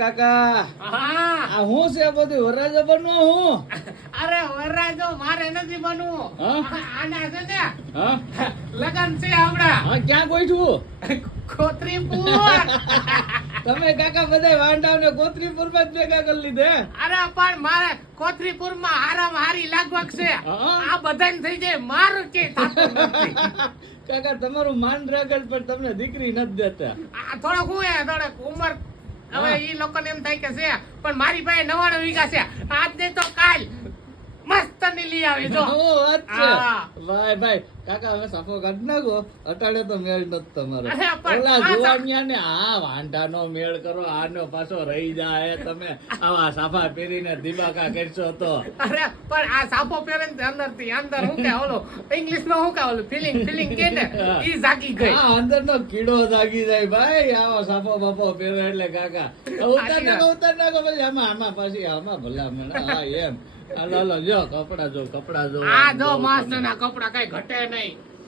કાકા આ હું છે બધું વરરાજો બનવું હું? અરે વરરાજો મારે નથી બનવું. આના છે ને લગન છે આપડા. હા ક્યાં ગોઠવું? કોત્રીપુર. તમે કાકા બધા વાંડાઓને કોત્રીપુર માં જ ભેગા કરી લીધે. અરે પણ મારે કોત્રીપુર માં હારામાં હારી લાગવગ છે. આ બધાને થઈ જાય મારું કે થાતું નથી. કાકા તમારું માન રાખે પણ તમને દીકરી નથી દેતા. આ થોડોક હું થોડોક ઉંમર હવે ઈ લોકોને એમ થાય કે છે પણ મારી પાસે 99 વીઘા છે. આજ ને તો કાલ મસ્ત ની લઈ આવી જો. ભાઈ ભાઈ કાકા હવે સાફો કાઢ નાખો. અટાડે તો મેળ નથી તમારો. અરે પણ ઓલા જુવાનિયા ને આ વાંઢાનો મેળ કરો, આનો પાછો રહી જાય. તમે આવા સાફા પહેરીને દિબાકા કરશો તો. અરે પણ આ સાફો પહેરે ને અંદર થી અંદર હું કે ઓલો ઇંગ્લિશ માં હું કે ઓલું ફિલિંગ કે ને ઈ જાગી ગઈ. આ અંદર નો કીડો જાગી જાય ભાઈ. આવો સાફો બાપો પહેરો એટલે કાકા ઉતાર નાખો પછી આમાં પાછી આમાં ભલામણ. હા એમ. હાલો જો કપડા જો આ જો માસ્ટર ના કપડા કઈ ઘટે નહીં.